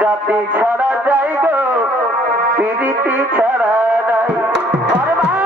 জাতি ছাড়া যাই গো প্রীতি ছাড়া নাই।